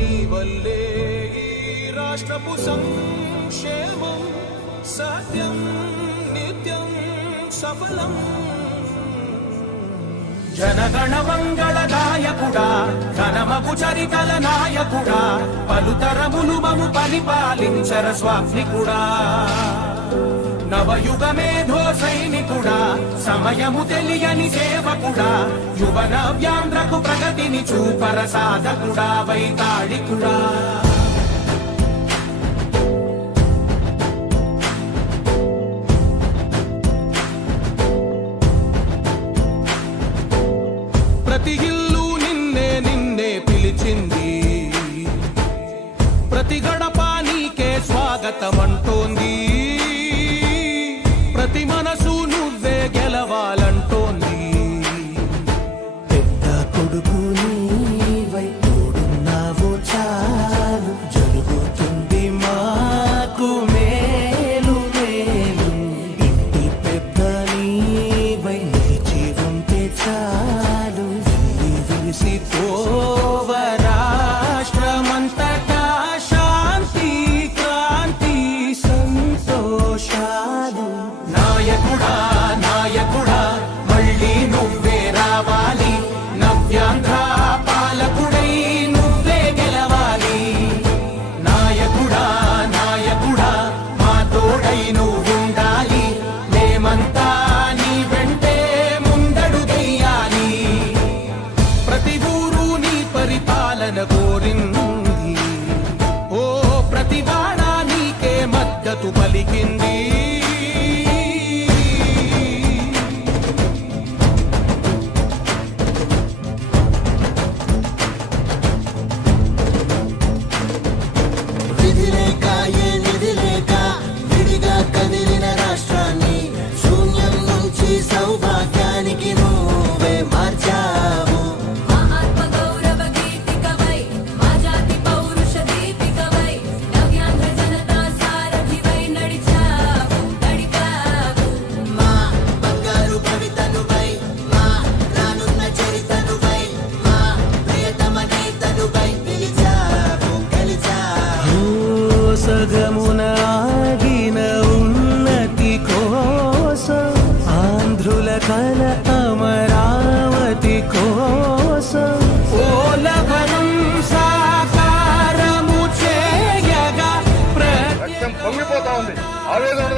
నీ వల్లే ఈ రాష్ట్రపు సంక్షేమం సత్యం నిత్యం సఫలం. జనగణ మంగళదాయకుడా ఘనమగు చరితల నాయకుడా పలుతరములు మము పరిపాలించర స్వామికుడా. నవయుగ మేధో సైనికుడా సమయము తెలియని సేవకుడా యువన వ్యాంధ్రకు ప్రగతిని చూపర సాధకుడా వైతాళికుడా. ప్రతి ఇల్లు నిన్నే నిన్నే పిలిచింది ప్రతి గడప నీకే స్వాగతమంటోంది ప్రతి మనసు నువ్వే గెలవాలంటోంది. పెద్ద కొడుకు నీవై తోడున్నావు చాలు జరుగుతుంది మాకు మేలు మేలు. ఇంటి పెద్ద నీవై నిలిచి ఉంటే చాలు విరిసి పోవ రాష్ట్రమంతటా శాంతి క్రాంతి సంతోషాలు. నాయకుడా నాయకుడా మళ్ళీ నువ్వే రావాలి నవ్యాంధ్ర పాలకుడై నువ్వే గెలవాలి. నాయకుడా నాయకుడా మా తోడై నువ్వుండాలి మేమంతా నీ వెంటే ముందడుగెయ్యాలి. ప్రతి ఊరు నీ పరిపాలన కోరింది ఓ ప్రతి వాడ నీకే మద్దతు పలికింది. విధిలేక ఏ నిధిలేక విడిగా కదిలిన రాష్ట్రాన్ని శూన్యం నుంచి సౌభాగ్యానికి నువ్వే మార్చావు. ఆత్మగౌరవ గీతికవై మా జాతి పౌరుష దీపికవై నవ్యాంధ్ర జనతా సారథివై నడిచావు నడిపావు. మా బంగారు భవితనువై మా రానున్న చరితనువై మా ప్రియతమ నేతనువై పిలిచావు గెలిచావు. సగమున ఆగిన ఉన్నతి కోసం ఆంధ్రుల కల అమరావతి కోసం ఓలవనం సాకారము చేయగా రక్తం పొంగిపోతా ఉంది, ఆవేదన